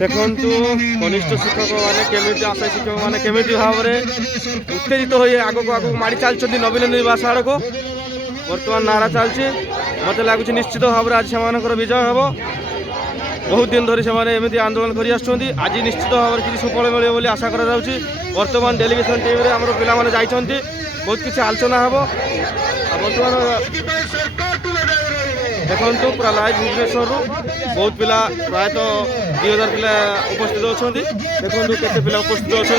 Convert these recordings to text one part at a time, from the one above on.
देखु कनिष्ठ शिक्षक मैंने केमी आशा शिक्षक मैंने केमी भाव में उत्तेजित हो आग को आगे माड़ी चलती नवीन निवास आड़ को बर्तमान नारा चलती मत लगुच निश्चित भाव में आज से विजय हम बहुत दिन धरी से आंदोलन कर आज निश्चित भाव में किसी सुफल मिले बोली आशा करा बर्तमान डेलीगेशन टीम रे आमर पिलाने जाइछन्ति बहुत किसी आलोचना हम बर्तमान देखु पूरा लाइव भुवनेश्वर बहुत पिला प्रायतः 2000 पिला उपस्थित अच्छा देखो केते पिला उपस्थित अच्छा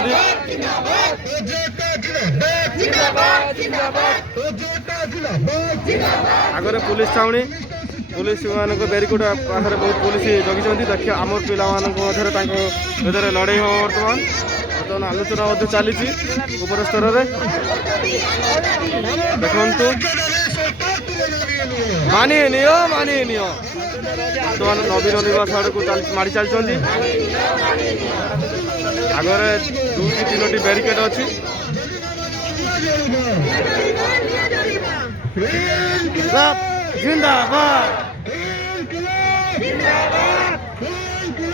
आगे पुलिस छाउनी पुलिस मान बैरिकेड पाखे बहुत पुलिस जगिंट देखिए आम पिला लड़े हम बर्तमान बर्तमान आलोचना चली उपर स्तर में देखु मानि नियो बर्तमान नवीन निवास आड़ को माड़ी चलती आगे 2-3 बैरिकेड अच्छी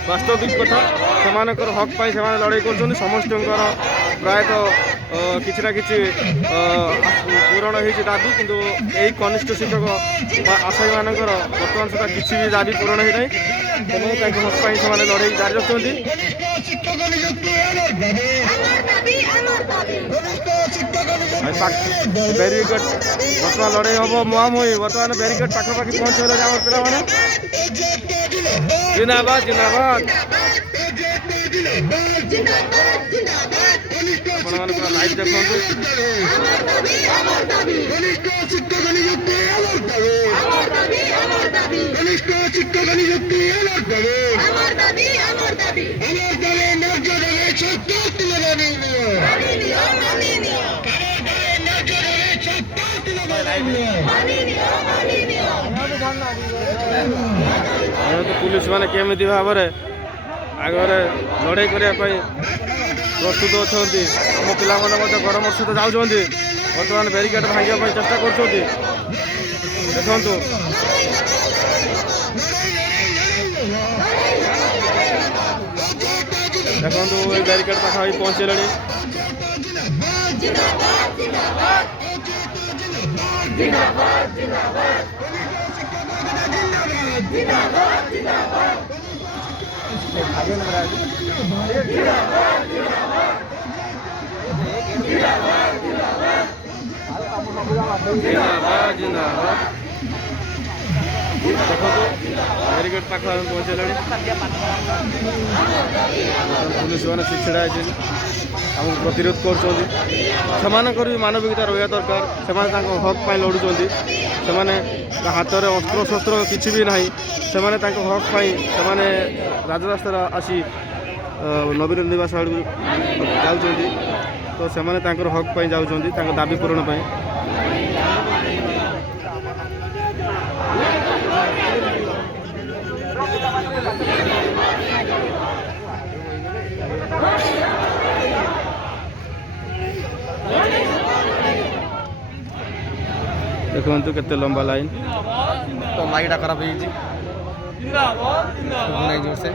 वास्तविक कथा से हक पाई से लड़ाई कर समस्त प्रायतः किसी ना कि पूरण हो दाबी किंतु यही कनिष्ठ शिक्षक आशायी मान बर्तमान सुधा किसी भी दाबी पूरण होना हक पाई से लड़ाई जारी रखते बैरिकेड बर्तमान लड़ाई हम मुहांमुही बर्तमान बैरिकेड पाखापाखि पहुँचल आम पिला जिंदाबाद जिंदाबाद पूरा लाइव देखते पुलिस मैंने केमी भाव में आगे लड़ाई करने प्रस्तुत अच्छा आम पिला गरम सहित जाऊँच बर्तमान बैरिकेड भांगा चेष्टा कर देखु देखु बैरिकेड पाखा पहुँचले बैरिकेड पाख पहुँचले पुलिस मैंने छिड़ा आम प्रतिरोध कर मानविकता रहा दरकार से हक पाई लड़ुंट से हाथ में अस्त्र शस्त्र किसी भी ना से हक पाई से राजरास्ता आसी नवीन निवास आड़ जाऊँच तो से हक पाई जाऊँच दाबी पूरण पाई देखु केते लंबा लाइन तो माइटा खराब हो जोर से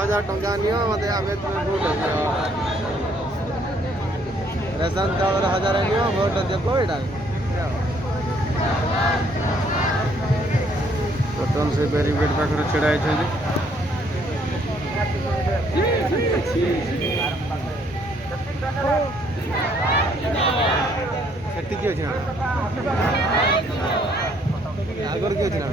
हजार टंका नियो मत आगे तुम्हें भोट रेशन चावल 1000 नियो भोट देबो एटा बर्तमान से बैरिकेड पाखर छिड़ा सेठी किए अछि ना आगर किए अछि ना